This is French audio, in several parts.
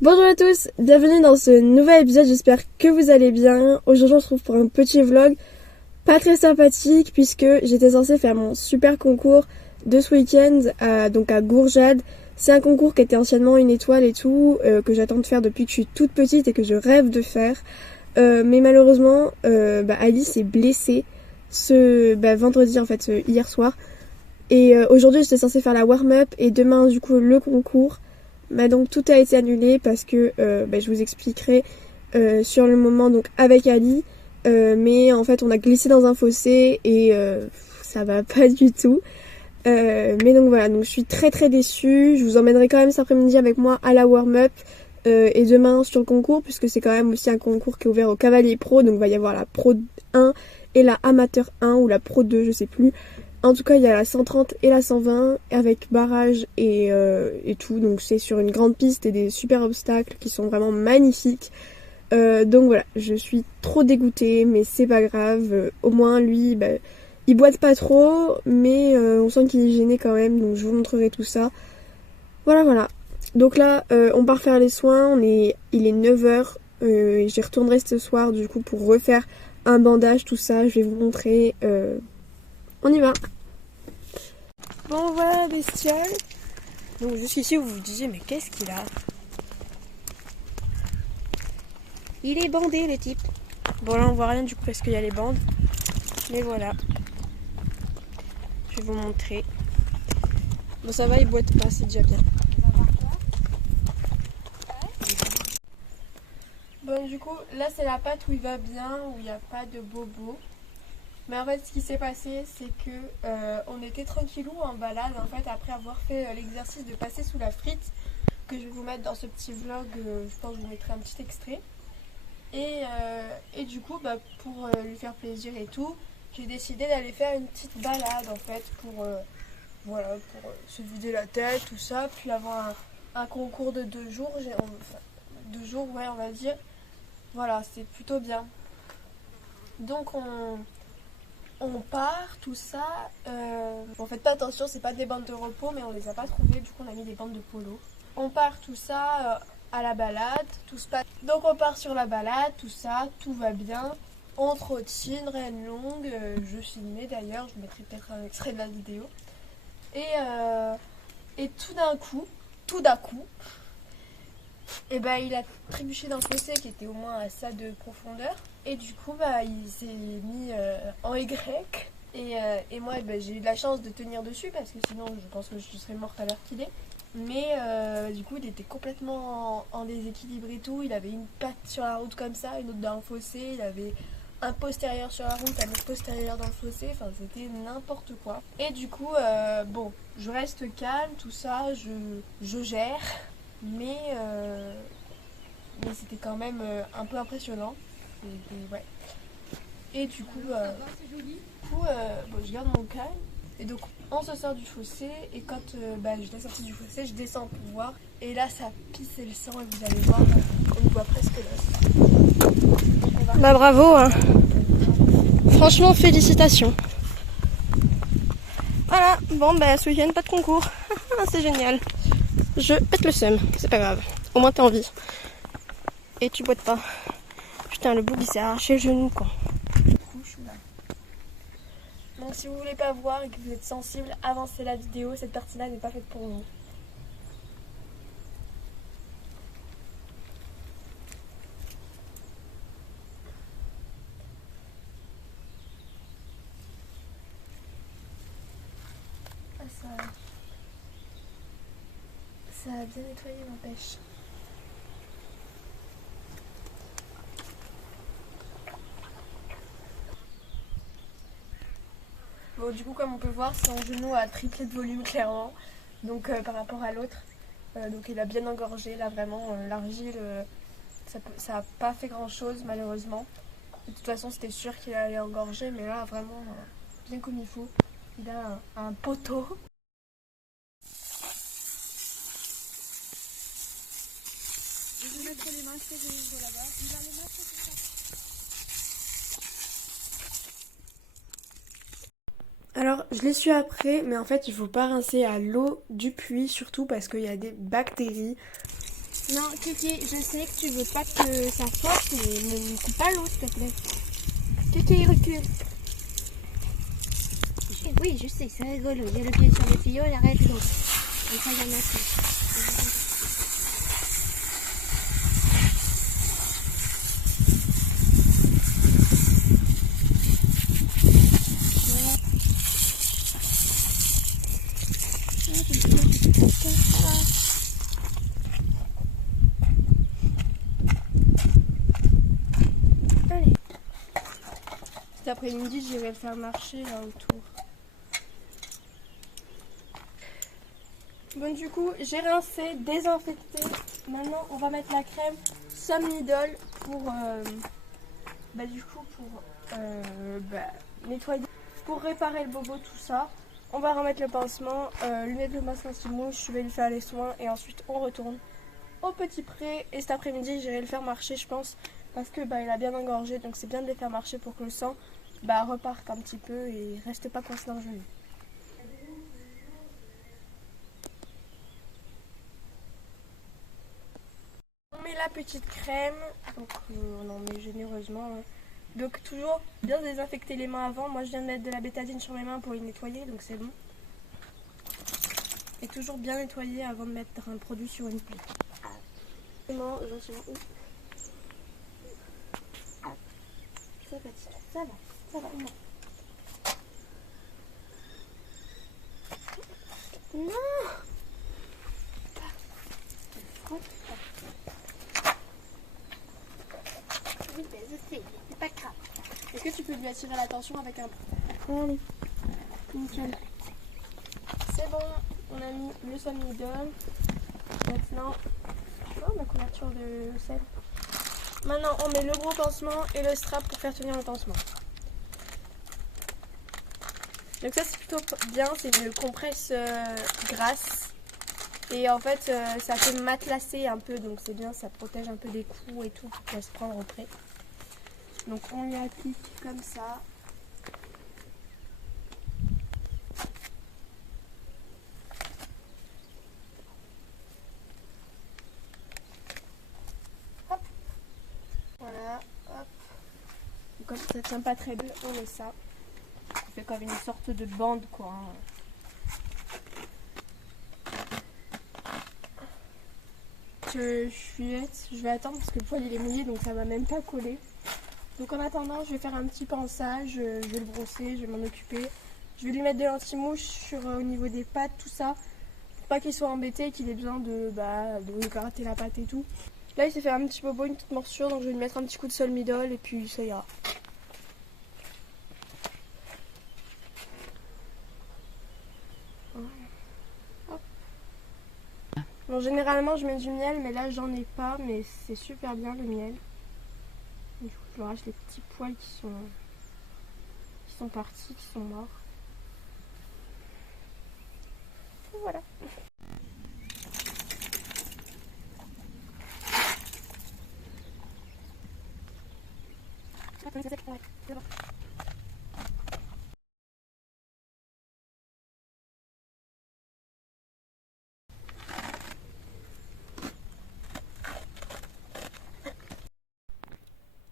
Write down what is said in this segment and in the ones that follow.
Bonjour à tous, bienvenue dans ce nouvel épisode, j'espère que vous allez bien. Aujourd'hui on se retrouve pour un petit vlog pas très sympathique puisque j'étais censée faire mon super concours de ce week-end donc à Gourjade. C'est un concours qui était anciennement une étoile et tout, que j'attends de faire depuis que je suis toute petite et que je rêve de faire. Mais malheureusement Alice est blessée vendredi en fait, hier soir. Et aujourd'hui j'étais censée faire la warm-up et demain du coup le concours. Donc tout a été annulé parce que je vous expliquerai sur le moment donc avec Ali. Mais en fait on a glissé dans un fossé et ça va pas du tout. Mais donc voilà, donc je suis très très déçue. Je vous emmènerai quand même cet après-midi avec moi à la warm-up et demain sur le concours, puisque c'est quand même aussi un concours qui est ouvert aux cavaliers pro. Donc il va y avoir la pro 1 et la amateur 1 ou la pro 2, je sais plus. En tout cas, il y a la 130 et la 120 avec barrage et tout. Donc c'est sur une grande piste et des super obstacles qui sont vraiment magnifiques. Donc voilà, je suis trop dégoûtée, mais c'est pas grave. Au moins lui, il boite pas trop, mais on sent qu'il est gêné quand même. Donc je vous montrerai tout ça. Voilà. Donc là, on part faire les soins. Il est 9h. J'y retournerai ce soir du coup pour refaire un bandage, tout ça. Je vais vous montrer. On y va. Bon voilà bestial. Donc jusqu'ici vous vous disiez mais qu'est-ce qu'il a? Il est bandé le type. Bon là on voit rien du coup parce qu'il y a les bandes. Mais voilà. Je vais vous montrer. Bon ça va, il boite pas, c'est déjà bien. Bon du coup là c'est la patte où il va bien, où il n'y a pas de bobo. Mais en fait ce qui s'est passé c'est que on était tranquillou en balade en fait après avoir fait l'exercice de passer sous la frite que je vais vous mettre dans ce petit vlog, je pense que je vous mettrai un petit extrait. Et du coup pour lui faire plaisir et tout, j'ai décidé d'aller faire une petite balade en fait pour se vider la tête, tout ça, puis avoir un concours de 2 jours, 2 jours ouais on va dire. Voilà, c'est plutôt bien. Donc on part, tout ça. Bon, faites pas attention, c'est pas des bandes de repos, mais on les a pas trouvées, du coup on a mis des bandes de polo. On part tout ça à la balade, tout se passe. Donc on part sur la balade, tout ça, tout va bien. On trottine, rien de longue. Je filmais d'ailleurs, je mettrai peut-être un extrait de la vidéo. Et tout d'un coup, il a trébuché dans le fossé qui était au moins à ça de profondeur. Et du coup, il s'est mis en Y. Et moi, j'ai eu de la chance de tenir dessus parce que sinon, je pense que je serais morte à l'heure qu'il est. Mais du coup, il était complètement en déséquilibre et tout. Il avait une patte sur la route comme ça, une autre dans le fossé. Il avait un postérieur sur la route, un autre postérieur dans le fossé. Enfin, c'était n'importe quoi. Et du coup, je reste calme, tout ça, je gère. Mais c'était quand même un peu impressionnant. Ouais. Et du coup, je garde mon calme. Et donc, on se sort du fossé. Et quand je l'ai sorti du fossé, je descends pour voir. Et là, ça pissait le sang. Et vous allez voir, on voit presque l'os. Bravo, hein. Franchement, félicitations. Voilà, ce week-end, pas de concours. C'est génial. Je pète le seum, c'est pas grave. Au moins t'es en vie. Et tu boites pas. Putain, le bout il s'est arraché le genou quoi. Donc si vous voulez pas voir et que vous êtes sensible, avancez la vidéo, cette partie-là n'est pas faite pour vous. Ça a bien nettoyé ma pêche. Bon, du coup, comme on peut voir, son genou a triplé de volume clairement. Donc par rapport à l'autre. Donc il a bien engorgé. Là vraiment, l'argile, ça a pas fait grand chose malheureusement. De toute façon, c'était sûr qu'il allait engorger. Mais là, vraiment, bien comme il faut. Il a un poteau. Je vais mettre les masques que je ouvre là-bas. Il a les masques tout ça. Alors, je l'ai su après, mais en fait, il faut pas rincer à l'eau du puits, surtout parce qu'il y a des bactéries. Non, Kiki, je sais que tu veux pas que ça sorte, mais ne coupe pas l'eau, s'il te plaît. Kiki, recule. Oui, je sais, c'est rigolo. Il y a le pied sur le tuyau, il arrête l'eau. Et ça, il y en a plus. Allez. Cet après-midi, j'irai le faire marcher là autour. Bon, du coup, j'ai rincé, désinfecté. Maintenant, on va mettre la crème Somnidol pour, nettoyer, pour réparer le bobo, tout ça. On va remettre le pansement, lui mettre le masque anti-mouche, je vais lui faire les soins et ensuite on retourne au petit pré. Et cet après-midi, j'irai le faire marcher, je pense, parce que il a bien engorgé, donc c'est bien de les faire marcher pour que le sang reparte un petit peu et reste pas coincé dans le genou. On met la petite crème, donc on en met généreusement. Donc toujours bien désinfecter les mains avant. Moi je viens de mettre de la bétadine sur mes mains pour les nettoyer, donc c'est bon. Et toujours bien nettoyer avant de mettre un produit sur une plaie. Gentiment, gentiment. Ça va, ça va, ça va. Non. Non. Oui, mais je sais, c'est pas grave. Est-ce que tu peux lui attirer l'attention avec un... Allez, nickel. C'est bon, on a mis le Somnidol. Maintenant, ma couverture de sel. Maintenant, on met le gros pansement et le strap pour faire tenir le pansement. Donc ça, c'est plutôt bien, c'est une compresse grasse. Et en fait, ça fait matelassé un peu, donc c'est bien, ça protège un peu des coups et tout pour se prendre au près. Donc on y applique comme ça. Hop. Voilà, hop. Et comme ça tient pas très bien, on met ça. On fait comme une sorte de bande, quoi. Je vais attendre parce que le poil il est mouillé, donc ça va même pas coller. Donc en attendant, je vais faire un petit pansage, je vais le brosser, je vais m'en occuper. Je vais lui mettre de l'anti-mouche au niveau des pattes, tout ça, pour pas qu'il soit embêté et qu'il ait besoin de gratter la pâte et tout. Là, il s'est fait un petit bobo, une petite morsure, donc je vais lui mettre un petit coup de Solmidol et puis ça ira. Bon, généralement, je mets du miel, mais là, j'en ai pas, mais c'est super bien le miel. Du coup, je arrache les petits poils qui sont partis, qui sont morts. Et voilà.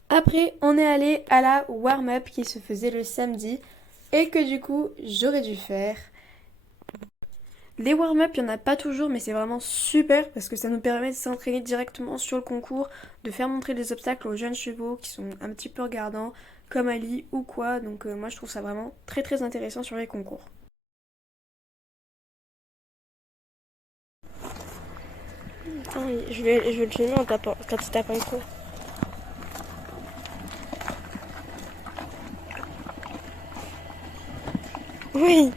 Après, on est allé à la warm-up qui se faisait le samedi et que du coup, j'aurais dû faire. Les warm-up, il n'y en a pas toujours, mais c'est vraiment super parce que ça nous permet de s'entraîner directement sur le concours, de faire montrer des obstacles aux jeunes chevaux qui sont un petit peu regardants, comme Ali ou quoi. Donc moi, je trouve ça vraiment très très intéressant sur les concours. Attends, je vais le filmer en tapant, quand il tape un coup. Oui.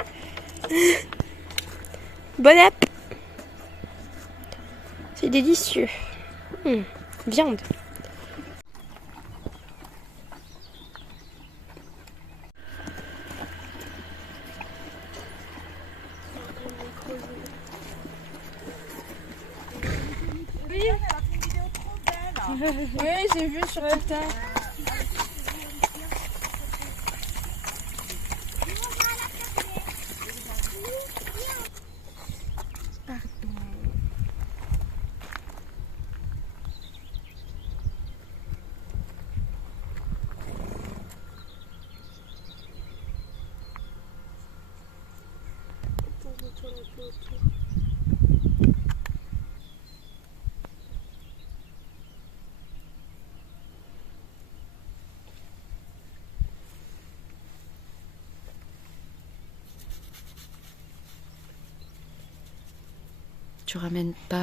Bon app. C'est délicieux. Viande. Oui. Oui, j'ai vu sur TikTok. Tu ramènes pas...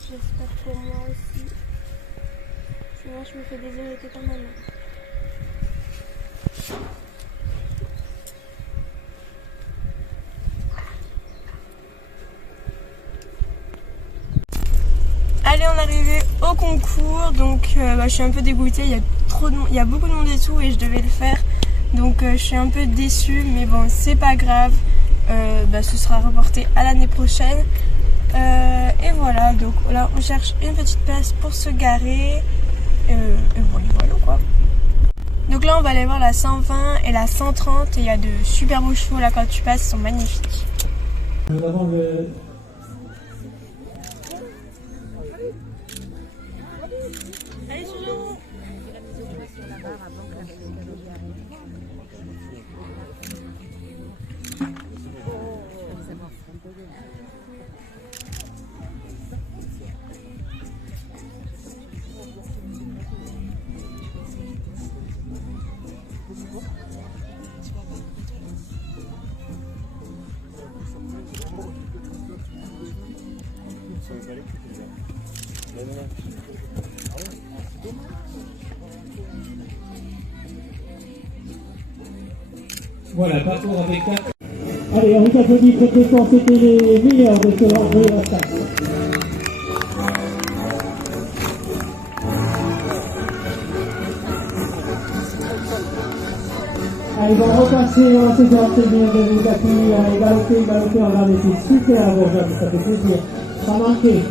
J'espère pour moi aussi. Sinon je me fais des irrités quand même. Allez, on est arrivé au concours, donc je suis un peu dégoûtée, il y a beaucoup de monde et tout et je devais le faire. Donc je suis un peu déçue, mais bon, c'est pas grave, ce sera reporté à l'année prochaine. Et voilà, donc là on cherche une petite place pour se garer. Et voilà quoi. Donc là on va aller voir la 120 et la 130 et il y a de super beaux chevaux là quand tu passes, ils sont magnifiques. Nous avons le... Allez Suzo. Voilà, parcours avec 4. Allez, on vous applaudit, protestants, c'était les meilleurs de ce rentrée à la taxe. Allez, on va repasser en se disant c'est bien de vous accueillir. Allez, galopez, regardez, c'est super beau, ça fait plaisir. Ça manquait.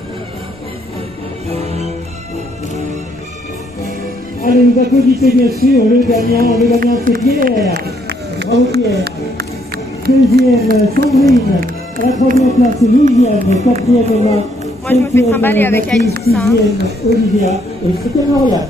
Allez, vous applaudissez bien sûr le gagnant c'est Pierre. Bravo Pierre. Deuxième, Sandrine. À la troisième place, c'est Louisiane. Quatrième, Emma. Moi, je me fais trimballer avec Alice, ça, hein. Sixième, Olivia. Et c'était Maria.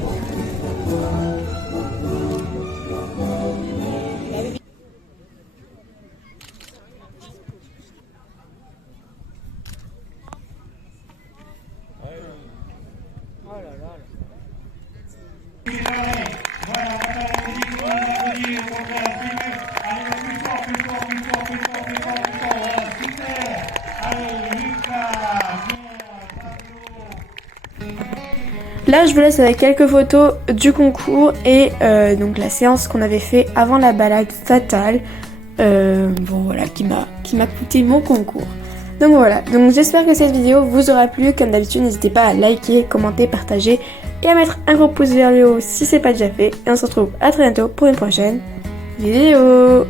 Là je vous laisse avec quelques photos du concours et donc la séance qu'on avait fait avant la balade fatale, bon voilà, qui m'a coûté mon concours. Donc voilà, donc j'espère que cette vidéo vous aura plu. Comme d'habitude, n'hésitez pas à liker, commenter, partager et à mettre un gros pouce vers le haut si c'est pas déjà fait. Et on se retrouve à très bientôt pour une prochaine vidéo.